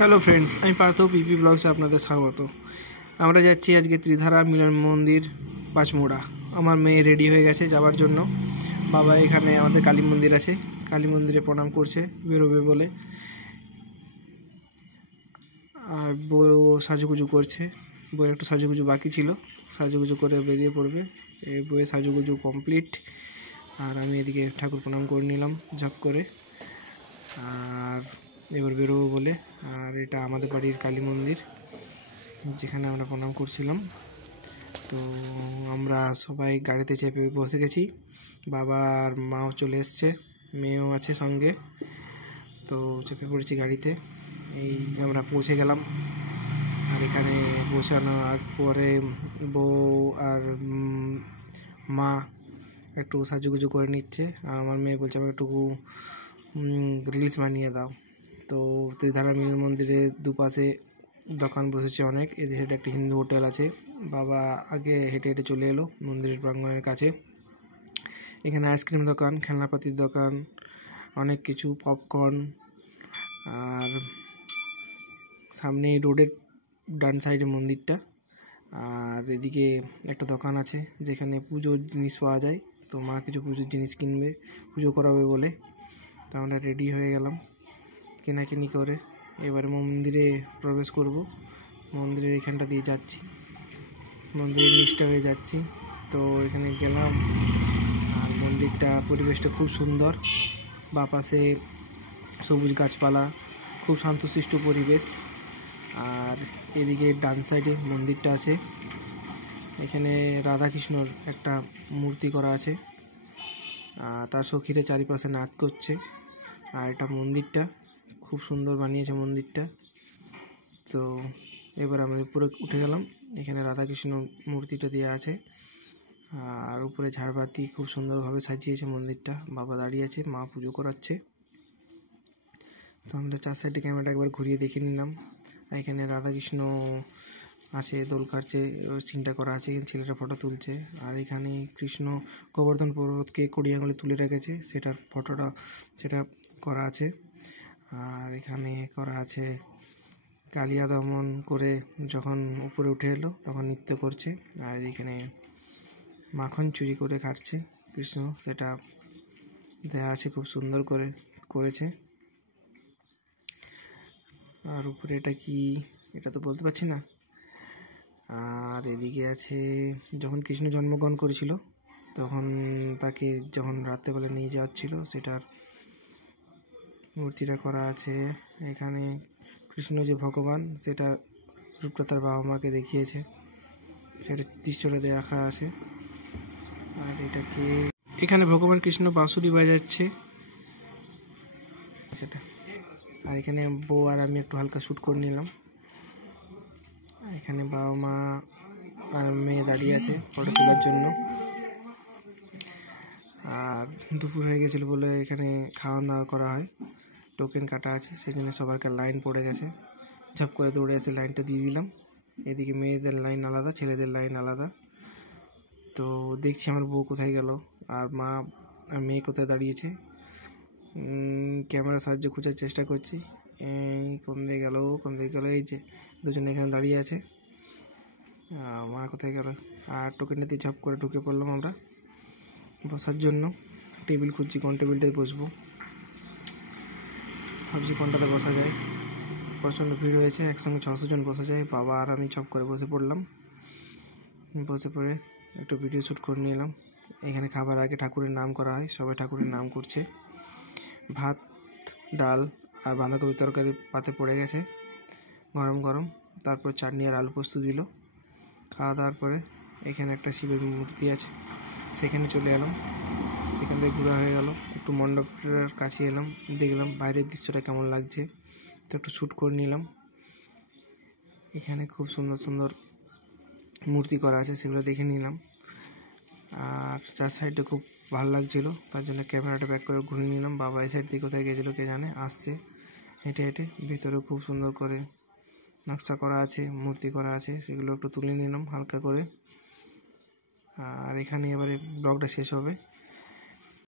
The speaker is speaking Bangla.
হ্যালো ফ্রেন্ডস, আমি পার্থ পিপি ব্লগসে আপনাদের স্বাগত। আমরা যাচ্ছি আজকে ত্রিধারা মিলন মন্দির পাঁচমোড়া। আমার মেয়ে রেডি হয়ে গেছে যাওয়ার জন্য। বাবা এখানে আমাদের কালী মন্দির আছে, কালী মন্দিরে প্রণাম করছে বেরোবে বলে, আর বউ সাজুগুজু করছে। বউয়ের একটু সাজুগুজু বাকি ছিল, সাজুগুজু করে বেরিয়ে পড়বে। এই বউয়ের সাজুগুজু কমপ্লিট, আর আমি এদিকে ঠাকুর প্রণাম করে নিলাম ঝপ করে, আর এবার বেরোবো বলে। আর এটা আমাদের বাড়ির কালী মন্দির, যেখানে আমরা প্রণাম করছিলাম। তো আমরা সবাই গাড়িতে চেপে বসে গেছি, বাবা আর মাও চলে এসছে, মেয়েও আছে সঙ্গে। তো চেপে পড়েছি গাড়িতে, এই আমরা পৌঁছে গেলাম। আর এখানে পৌঁছানোর পরে বউ আর মা একটু সাজুগুজু করে নিচ্ছে, আর আমার মেয়ে বলছে আমাকে একটু রিলস বানিয়ে দাও। তো ত্রিধারা মিলন মন্দিরের দুপাশে দোকান বসেছে অনেক। এদের হেঁটে একটা হিন্দু হোটেল আছে। বাবা আগে হেঁটে হেঁটে চলে এলো মন্দিরের প্রাঙ্গণের কাছে। এখানে আইসক্রিম দোকান, খেলনাপাতির দোকান, অনেক কিছু, পপকর্ন। আর সামনে রোডের ডান সাইডে মন্দিরটা, আর এদিকে একটা দোকান আছে যেখানে পুজোর জিনিস পাওয়া যায়। তো মা কিছু পুজোর জিনিস কিনবে, পুজো করাবে বলে। তা আমরা রেডি হয়ে গেলাম কেনাকিনি করে। এবারে মন্দিরে প্রবেশ করব। মন্দিরের এখানটা দিয়ে যাচ্ছি, মন্দিরের নিচটা হয়ে যাচ্ছি। তো এখানে গেলাম, আর মন্দিরটা পরিবেশটা খুব সুন্দর। বা পাশে সবুজ গাছপালা, খুব শান্তশিষ্ট পরিবেশ। আর এদিকে ডান সাইডে মন্দিরটা আছে, এখানে রাধাকৃষ্ণর একটা মূর্তি করা আছে, তার সখীরা চারিপাশে নাচ করছে। আর এটা মন্দিরটা খুব সুন্দর বানিয়েছে মন্দিরটা। তো এবার আমি উপরে উঠে গেলাম, এখানে রাধাকৃষ্ণ মূর্তিটা দেওয়া আছে, আর উপরে ঝাড়বাতি খুব সুন্দরভাবে সাজিয়েছে মন্দিরটা। বাবা দাঁড়িয়ে আছে, মা পুজো করাচ্ছে। তো আমরা চার সাইডে ক্যামেরাটা একবার ঘুরিয়ে দেখে নিলাম। এখানে রাধাকৃষ্ণ আছে, দোল কাটছে, সিনটা করা আছে, এখানে ছেলেটা ফটো তুলছে। আর এখানে কৃষ্ণ গোবর্ধন পর্বতকে 20 আঙুলে তুলে রেখেছে, সেটার ফটোটা সেটা করা আছে। আর এখানে করা আছে কালিয়া দমন করে যখন উপরে উঠে এলো তখন নৃত্য করছে। আর এখানে মাখন চুরি করে খাচ্ছে কৃষ্ণ, সেটা দেয়া আছে, খুব সুন্দর করে করেছে। আর উপরে এটা কি, এটা তো বলতে পারছি না। আর এদিকে আছে যখন কৃষ্ণ জন্মগ্রহণ করেছিল তখন তাকে যখন রাত্রেবেলা নিয়ে যাওয়া ছিল, সেটার মূর্তিটা করা আছে। এখানে কৃষ্ণ যে ভগবান, সেটা রূপটা তার বাবা মাকে দেখিয়েছে, সেটা দৃশ্যটা দেখা আছে। আর এটাকে এখানে ভগবান কৃষ্ণ বাঁশুরি বাজাচ্ছে সেটা। আর এখানে বউ আর আমি একটু হালকা শ্যুট করে নিলাম। এখানে বাবা মা আর মেয়ে দাঁড়িয়ে আছে ফটো তোলার জন্য। আর দুপুর হয়ে গেছিলো বলে এখানে খাওয়া দাওয়া করা হয়, টোকেন কাটা আছে, সেই জন্য সবারকার লাইন পড়ে গেছে। ঝপ করে দৌড়ে এসে লাইনটা দিয়ে দিলাম। এদিকে মেয়েদের লাইন আলাদা, ছেলেদের লাইন আলাদা। তো দেখছি আমার বউ কোথায় গেল, আর মা আর মেয়ে কোথায় দাঁড়িয়েছে। ক্যামেরার সাহায্যে খোঁজার চেষ্টা করছি, কোন দিকে গেল কোন দিকে গেল। এই যে দুজনে এখানে দাঁড়িয়ে আছে, মা কোথায় গেল। আর টোকেনটা দিয়ে ঝপ করে ঢুকে পড়লাম আমরা বসার জন্য। টেবিল খুঁজছি, কোন টেবিলটায় বসবো, ভাবছি কোনটাতে বসা যায়। প্রচণ্ড ভিড় হয়েছে, একসঙ্গে 600 জন বসা যায়। বাবা আর আমি ঝপ করে বসে পড়লাম। বসে পড়ে একটু ভিডিও শ্যুট করে নিলাম। এখানে খাবার আগে ঠাকুরের নাম করা হয়, সবাই ঠাকুরের নাম করছে। ভাত, ডাল আর বাঁধাকপি তরকারি পাতে পড়ে গেছে গরম গরম। তারপর চাটনি আর আলু পোস্ত দিল। খাওয়া দাওয়ার পরে এখানে একটা শিবের মূর্তি আছে, সেখানে চলে এলাম। সেখান থেকে ঘোরা হয়ে গেল, একটু মণ্ডপটার কাছে এলাম, দেখলাম বাইরের দৃশ্যটা কেমন লাগছে, তো একটু শ্যুট করে নিলাম। এখানে খুব সুন্দর সুন্দর মূর্তি করা আছে, সেগুলো দেখে নিলাম। আর চার সাইডে খুব ভালো লাগছিলো, তার জন্য ক্যামেরাটা ব্যাক করে ঘুরে নিলাম। বাবা এই সাইড দিয়ে কোথায় গেছিলো কে জানে, আসছে হেঁটে হেঁটে। ভিতরে খুব সুন্দর করে নকশা করা আছে, মূর্তি করা আছে, সেগুলো একটু তুলে নিলাম হালকা করে। আর এখানে এবারে ব্লগটা শেষ হবে।